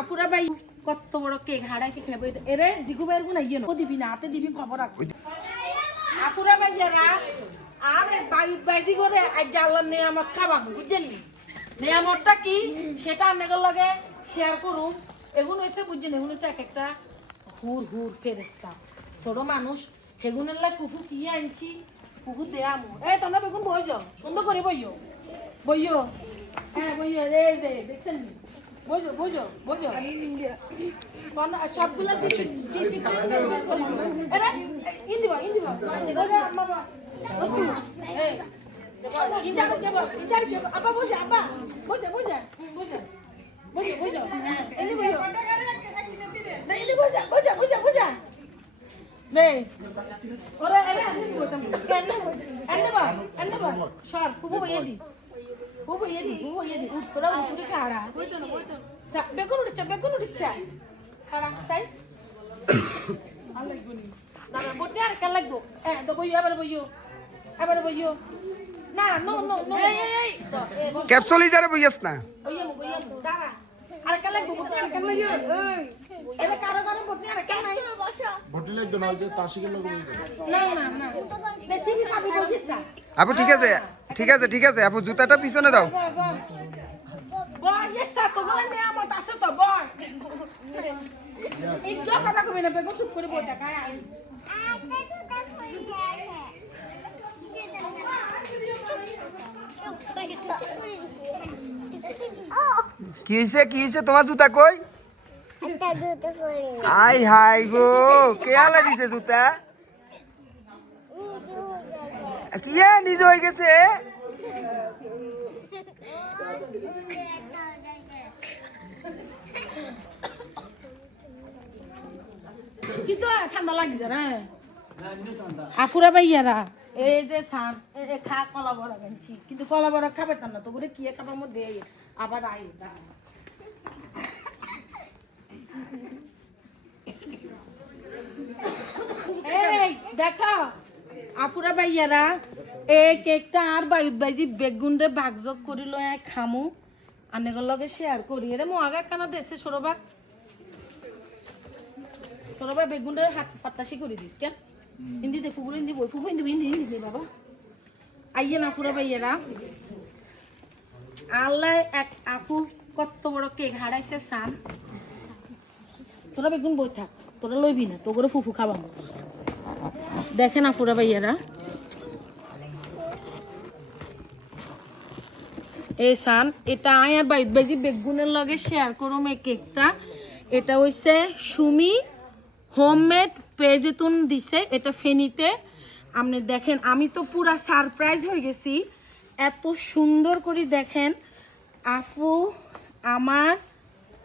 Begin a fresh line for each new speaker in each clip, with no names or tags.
আপুরা ভাই কত বড় কেক হারাইছে খেবে। এরে জিগু ভাইয়ের গুণ আইয়ে ও দিবি না হাতে দিবি খবর আছে। আপুরা ভাই যারা আরে বায়ুত বাইজি করে আজ আল্লাহ নিয়ামত খাবাম বুঝছেন নিয়ামতটা কি? সেটা আপনাদের লগে শেয়ার করুন এগুন হয়েছে বুঝছেন এগুন হয়েছে এক একটা হুর হুর ফেরেস্তা ছোট মানুষ সেগুনের লাই পুফু কি আনছি? পুফু দেয়া মো এই তোমরা বেগুন বই যাও সুন্দর করে বইও বইও হ্যাঁ বইও এই যে, দেখছেন বইজো বইজো কোন সবগুলো ডিসিপ্লিন আরে ইন্দিবা ইন্দিবা ওরে আম্মা বা এই ইন্দার দেব ইন্দার দেব আপা বুঝে আপা বুঝে বুঝে বুঝে। বুঝে বুঝে। হ্যাঁ এলি বুঝো না এলি বুঝে বুঝে বুঝে বুঝে। নে ওরে কেন এনে বা এনে সর ফুবু বইয়ে বইয়ে দি উঠ তোরা উঠি খাড়া বেগুন উঠছে বেগুন উঠছে। খাড়া সাই দাঁড়া বটে আর কেন লাগবো? হ্যাঁ তো বইও এবার বইও এবার বইও। না নো নো নো। এই এই এই।
ক্যাপসুল ইজারে বইয়াস না।
বইও বইও দাঁড়া। আর কেন লাগবো? বটে আর কেন লাগবো? এটা কারও কারও বটে আর কেন নাই?
ভোটি লাগতো না যে তাসি কিলো করে
না না না। বেশি বি সাবি বইছিস
আপু ঠিক আছে ঠিক আছে ঠিক আছে আপু জুতাটা পিছনে দাও। কি হয়েছে কি হয়েছে তোমার জুতা কই? আই হাই গো কে আলা দিছে জুতা? কি নিজে হয়ে গেছে?
কিন্তু ঠান্ডা লাগছে না আকুরা ভাইয়ারা এই যে সান খা কলা বড়া গানছি কিন্তু কলা বড়া খাবে না তো বলে কি খাবার মধ্যে আবার আই। এই দেখো। আপুরা ভাইয়ারা, এই কেকটা আর বায়ুত বাইজি বেগুন রে ভাগযোগ করি লয় খামু। আনেগর লগে শেয়ার করি এরে মো আগা কানা দেশে সরবা সরবা বেগুন রে হাত পাত্তাসি করে দিস কেন? হিন্দি দে ফুবুর হিন্দি বই ফুবু হিন্দি হিন্দি হিন্দি বাবা। আইয়ে না পুরা ভাইয়ারা। আল্লাহ এক আপু কত বড় কেক হারাইছে সান তোরা বেগুন বই থাক, তোরা লইবি না তো ফুফু খাবাম দেখেন আফুরা ভাইয়ারা। এই সান, এটা আয় আর বাইত বাইজি বেগুনের লগে শেয়ার করুম এই কেকটা। এটা হইছে সুমি হোমমেড পেজেতুন দিছে, এটা ফেনিতে। আপনি দেখেন, আমি তো পুরা সারপ্রাইজ হয়ে গেছি। এত সুন্দর করে দেখেন। আফু আমার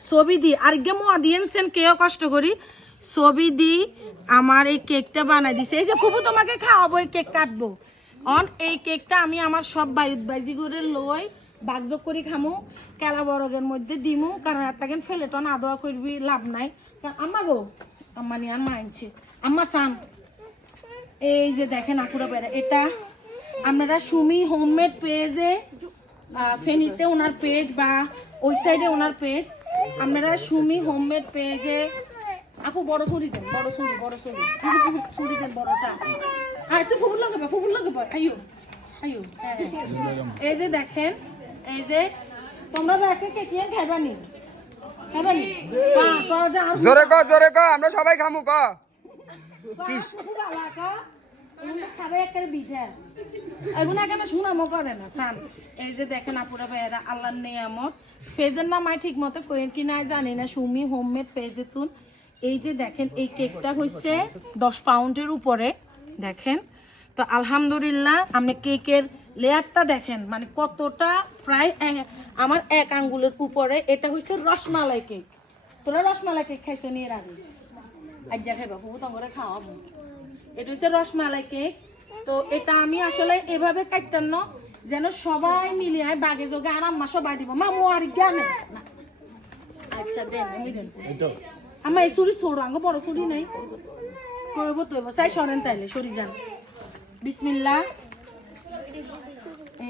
ছবি দি আর গেমো দিয়েছেন কেউ কষ্ট করি। ছবি দি আমার এই কেকটা বানাই দিছে। এই যে ফুফু তোমাকে খাওয়াবো, এই কেক কাটবো। অন, এই কেকটা আমি আমার সব বায়ুত বাইজি করে লই বাগযোগ করি খামু, কেলা বরগের মধ্যে দিমু, কারণ এতক্ষণ ফেলে টন আদোয়া করবি লাভ নাই। আম্মা গো, আম্মা নিয়ে আর মা আনছে। আম্মা সান, এই যে দেখেন আকুরা পেরা এটা আপনারা সুমি হোমমেড পেজে ফেনিতে ওনার পেজ বা ওই সাইডে ওনার পেজ, আপনারা সুমি হোমমেড পেজে আপু বড় ছুরি দেন বড় ছুরি বড় ছুরি ছুরি দেন বড়টা আর একটু ফুফুর লাগে লাগে বা আইও আইও হ্যাঁ। এই যে দেখেন এই যে তোমরা ব্যাকে কে কি খাইবানি খাইবানি পা পা
জোরে ক জোরে ক আমরা সবাই খামু ক।
কেন না সান। এই যে দেখেন আপুরা ভাইয়েরা আল্লাহর নিয়ামত। পেজের নাম ঠিক মতো কইন কি না জানি না সুমি হোমমেড পেজেতুন এই যে দেখেন, এই কেকটা হচ্ছে দশ পাউন্ডের উপরে, দেখেন। তো আলহামদুলিল্লাহ, আপনি কেকের লেয়ারটা দেখেন মানে কতটা প্রায় আমার এক আঙ্গুলের উপরে, এটা হচ্ছে রসমালাই কেক। তোরা রসমালাই কেক খাইছো নিয়ে আগে? আজ যা খাইবা ফুবু তোমার খাওয়াবো। এটা হচ্ছে রসমালাই কেক। তো এটা আমি আসলে এভাবে কাটতাম না, যেন সবাই মিলে আয় বাগে যোগে আর আম্মা সবাই দিব। মামু আর জ্ঞানে। আচ্ছা দেন, আমি দেন। আমার এই চুরি ছোড়ো, আঙ্গ বড় চুরি নেই। করব তো চাই সরেন তাইলে, সরি যান। বিসমিল্লা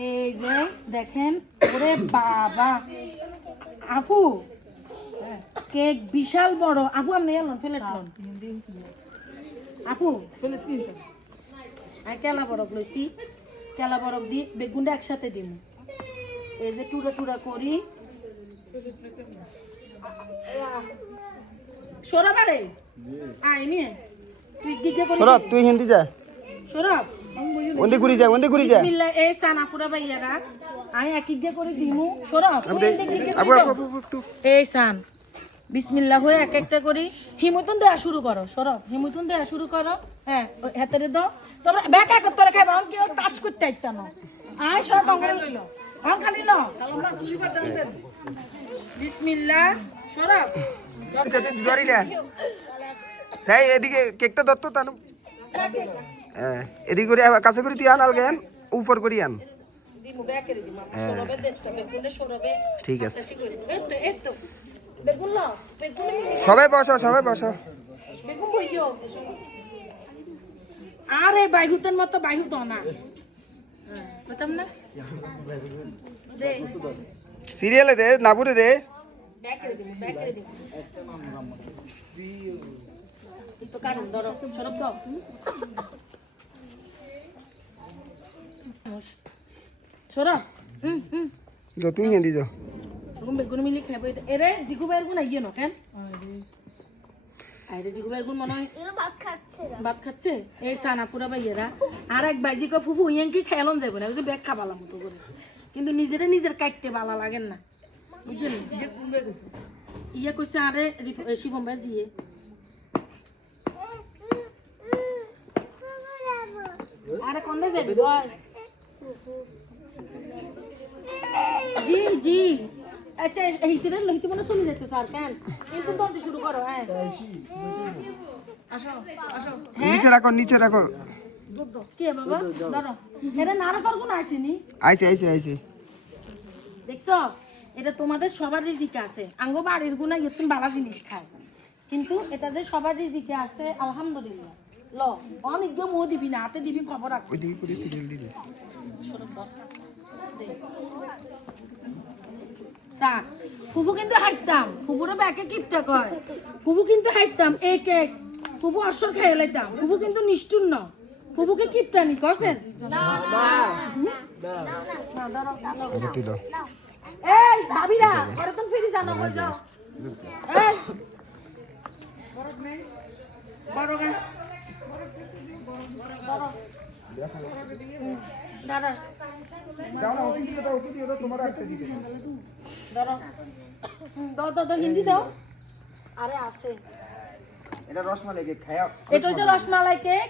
এই যে, দেখেন, ওরে বাবা। আফু, কেক বিশাল বড়। আপু আপনি এলেন ফেলে আপু আর কেলা বরফ লইছি। কেলা বরফ দি, বেগুনটা একসাথে দিম। এই যে, টুরা টুরা করি। সরাবারে আই মিয়ে তুই দিকে করে
সরব তুই হিন্দি যা।
সরব
ওন্ডে ঘুরি যা ওন্ডে ঘুরি যা।
বিসমিল্লাহ এই সানা পুরা ভাইয়ারা আই এক এক করে দিমু। দিকে
আপু আপু আপু, একটু।
এই সান বিসমিল্লাহ হয়ে এক একটা করি। হিমুতুন দেওয়া শুরু করো সরব হিমুতুন দেওয়া শুরু করো। হ্যাঁ হাতেরে দাও। তারপরে ব্যাক এক তোরা খাইবা আমি কি টাচ করতে একটা না? আয় সব অঙ্গালি লইল অঙ্গ খালি ল বিসমিল্লাহ।
ধরি না এদিকে কেকটা দত্ত তানু। হ্যাঁ এদিকে করে কাছে করে তুই আন আলগে আন। উপর করি আন।
বেগুনে
ঠিক আছে। সবাই বসো সবাই বসো।
আরে বাইহুতের মতো বাইহু তো না।
সিরিয়ালে দে। নাবুরে দে।
তো কারণ ধরো সরব সরব হুম হুম।
যো তুই
বেগুন মিলি খাইবো এটা এরে জিগু বাইর গুণ আইয়ে ন কেন? আরে জিগু বাইর গুণ মনে হয় ভাত খাচ্ছে এই বাইয়েরা আর এক বাইজি কো ফুফু কি খেয়ালন যাবে না ওই যে ব্যাগ খাবালাম করে। কিন্তু নিজেরা নিজের কাটতে ভালো লাগেন না। বুঝছেন ইয়া কইছে আরে শিবম ভাই জিয়ে আরে কোনদে যাবি বল জি জি আচ্ছা এইতিরে লইতে মনে শুনে যেত স্যার কেন কিন্তু তন্তে শুরু করো হ্যাঁ আসো আসো
নিচে রাখো নিচে রাখো
কে বাবা ধরো এটা নাড়া ফার কোন আসেনি
আইসে আইসে আইসে
দেখছ এটা তোমাদের সবার রিজিকে আছে। আঙ্গো বাড়ির গুণা ইয়ে তুমি বালা জিনিস খায়। কিন্তু এটা যে সবার রিজিকে আছে আলহামদুলিল্লাহ। ল অনেক গিয়ে মো দিবি না হাতে দিবি খবর আছে। ফুফু কিন্তু হাইতাম ফুফুরে ব্যাকে কিপটা কয়। ফুফু কিন্তু হাইতাম এক এক। ফুফু অশ্বর খাইয়ে লাইতাম। ফুফু কিন্তু নিষ্ঠুর ন। ফুফুকে কিপটা নি কসেন না ধরো, ধরো।
আগে তুই দাও
এই ভাবিরা ওরা তো ফিরি জানো কই যাও এই বরফ নেই বড় গা বড়
দাও না ওকে দিয়ে দাও ওকে দিয়ে দাও তোমার
দাও দাও দাও হিন্দি দাও। আরে আছে।
এটা রসমালাই কেক খায়া।
এটা হচ্ছে রসমালাই কেক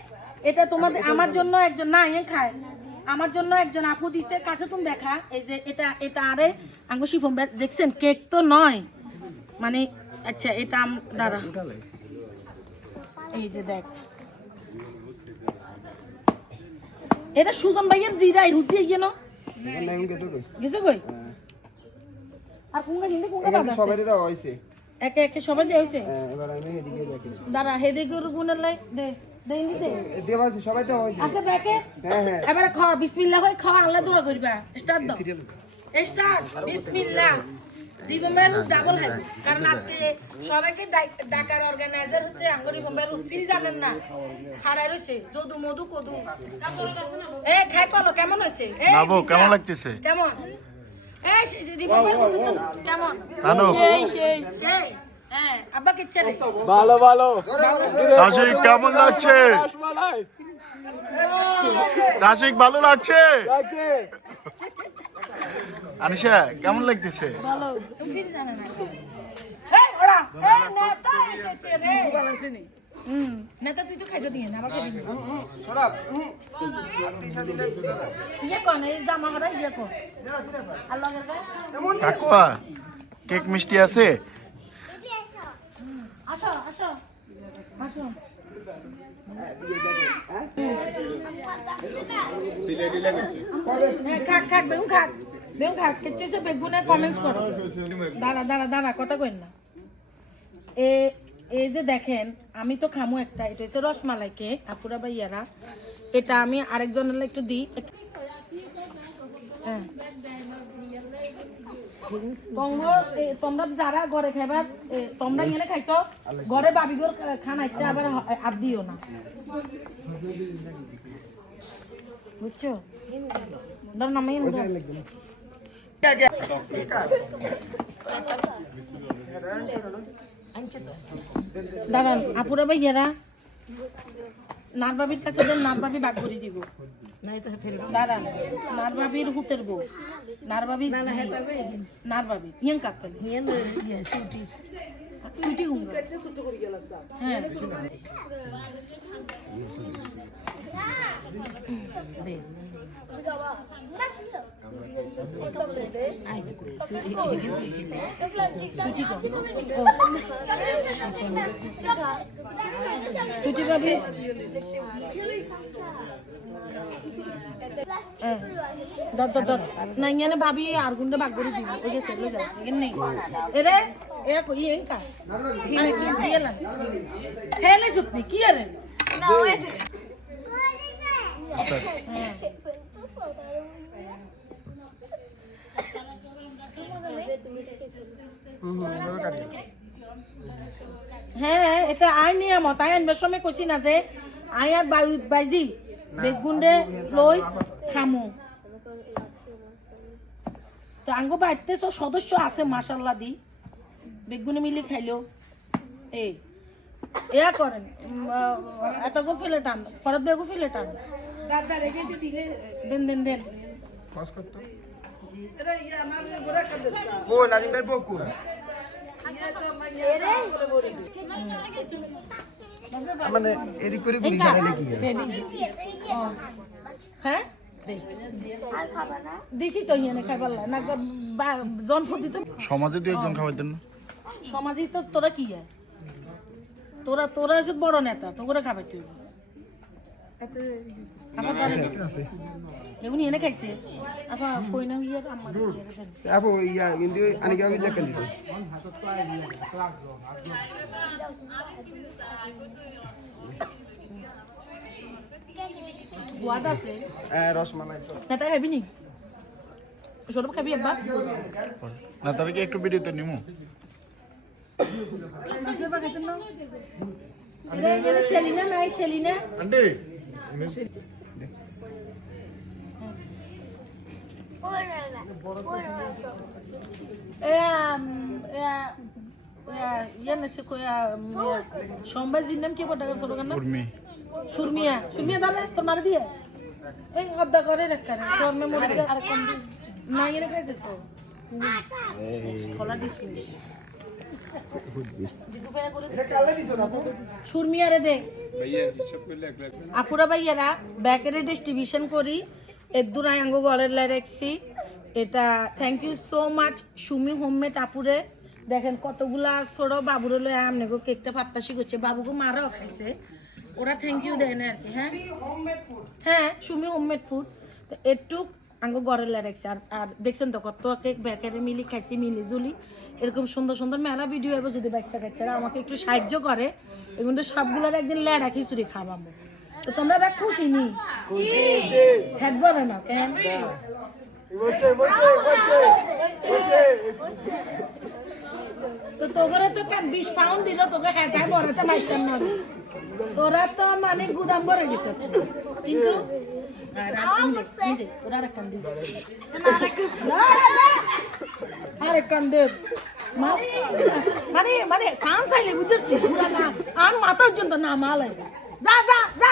এটা তোমাদের আমার জন্য একজন না এ খায়। আমার জন্য একজন আপু দিছে কাছে তুমি দেখা। এই যে এটা এটা আরে আঙ্গু শিফম দেখছেন কেক তো নয়। মানে আচ্ছা এটা দাঁড়া। এই যে দেখ। এটা সুজন ভাইয়ের জিরাই রুচি ইয়ে ন?
গেছে কই?
আর কোনটা হিন্দি কোনটা
এখানে
বাদ আছে।
সবারই দাও হইছে
একে একে সবাই দেওয়া হয়েছে?
হ্যাঁ, এবার আমি এদিকে দেখি।
দাঁড়া হেদে গরু গুণের লাই দে। দে। হিন্দি
দেওয়া হয়েছে সবাই দেওয়া হয়েছে।
আচ্ছা ব্যাকে?
হ্যাঁ হ্যাঁ।
এবারে বিসমিল্লাহ হয়ে আল্লাহ দোয়া করবা। স্টার্ট দাও। স্টার্ট বিসমিল্লাহ। রিবম্বের ডাবল হেড কারণ আজকে সবাইকে ডাক- ডাকার অর্গানাইজার হচ্ছে আঙ্গ জানেন না। খাড়াই রয়েছে। যদু মধু কদু। এ খাই কলো কেমন
বাবু কেমন লাগতেছে?
কেমন? এই কেমন? সেই। হ্যাঁ ভালো রে
তাসিক কেমন লাগছে? তাসিক ভালো লাগছে? আনিশা কেমন লাগতেছে?
ভালো। নেতা তুই তো খাইছো দিয়ে না আবার খাবি
সরাব।
ইয়ে কন এই জামা ইয়ে আর লগের
কাকুয়া কেক মিষ্টি আছে?
এই যে দেখেন, আমি তো খামু একটা, এটা হচ্ছে রসমালাই কেক আপুরা ভাইয়ারা। এটা আমি আরেকজনের একটু দিই। হ্যাঁ তোমরা যারা ঘরে খাইবা তোমরা এনে খাইছো, ঘরে বাবিগর খানা একটা আবার আর দিও না। বুঝছ? ধর দাঁড়ান, আপুরা ভাইয়ারা। নারবাবির কাছে দেন নারবাবি বাগ করে দিব। দাঁড়ান নারবাবির হুতের বউ। নারবাবি নারবাবি হিয়াং কাকল সুইটি হুঙ্গা হ্যাঁ। না ভাবি আর গুন্ডে ভাগ করে দিব ওই যে সেগুলো নেই এরে এ কই মানে কি দিলা খেলে সুতনি কি আরে না ওই আচ্ছা হ্যাঁ এটা আই নিয়মত আই আনবার সময় কইছি না যে আই আর বাই বাইজি বেগুন্ডে লই খামু তো আঙ্গ বাড়িতে সব সদস্য আছে মাসাল্লা দি। বেগুনে মিলি খাইলো। এই এয়া করেন এত গো ফেলে টান ফরত বেগু ফেলে টান। দেন দেন দেন।
ও নাজিম ভাই বকু মানে এদিক করে কি হ্যাঁ
দিছি তো ইয়ে খাইবার। না বা- জন ফুটি তো
সমাজে দু একজন খাবার দেন না
সমাজে তো তোরা কি হয় তোরা তোরা হচ্ছে বড় নেতা তোরা খাবার তুই না ইয়ে আমার ইয়ে দেন।
আপু ইয়া কিন্তু আনিকে আমি লেখেন দিতে রসমালাই তো।
নেতা খাবি নি? খাবি
না কি একটু ভিডিওতে নিমু।
নাই সেলিনা
আন্টি
ইয়ে নেছে কয়া সোমবার জির নাম কি বটা? ছোট কেন
উর্মি
সুরমিয়া। সুরমিয়া দালে তোর মারে দিয়ে এই হদ্দা করে রেখা রে শর্মে মরে আর কম না এনে খাইছে তো? কলা দিছি জিগু ভাইয়া করে দে।
কালে দিছো না আপু
সুরমিয়ারে দে আপুরা ভাইয়ারা ব্যাকেরে ডিস্ট্রিবিউশন করি আঙ্গো গলের লাই রাখছি। এটা thank you so much Sumi homemade আপুরে। দেখেন কতগুলা ছোট বাবুরে লয়ে গো কেকটা ফাত্তাসি করছে। বাবুকে মারাও খাইছে। ওরা থ্যাংক ইউ দেয় না আর কি হ্যাঁ? হ্যাঁ সুমি হোমমেড ফুড। তো এটুক আঙ্গো গড়ের রাখছে। আর আর দেখছেন তো কত কেক ব্যাকেরে মিলি খাইছি মিলি জুলি। এরকম সুন্দর সুন্দর মেলা ভিডিও হবে যদি বাচ্চা কাচ্চারা আমাকে একটু সাহায্য করে এগুলো সবগুলোর একদিন লেড়া খিচুড়ি খাওয়াবো। তো তোমরা দেখ খুশি নি? হেড বলে না কেন? তো তোগরে তো কেন বিশ পাউন্ড দিল তোকে হেঁটায় বড়াতে মাইতাম না। রে। তোরা তো মানে গুদাম গেছে। কিন্তু মানে মানে সান চাইলে বুঝছিস আর মাথা পর্যন্ত না মালাই যা যা যা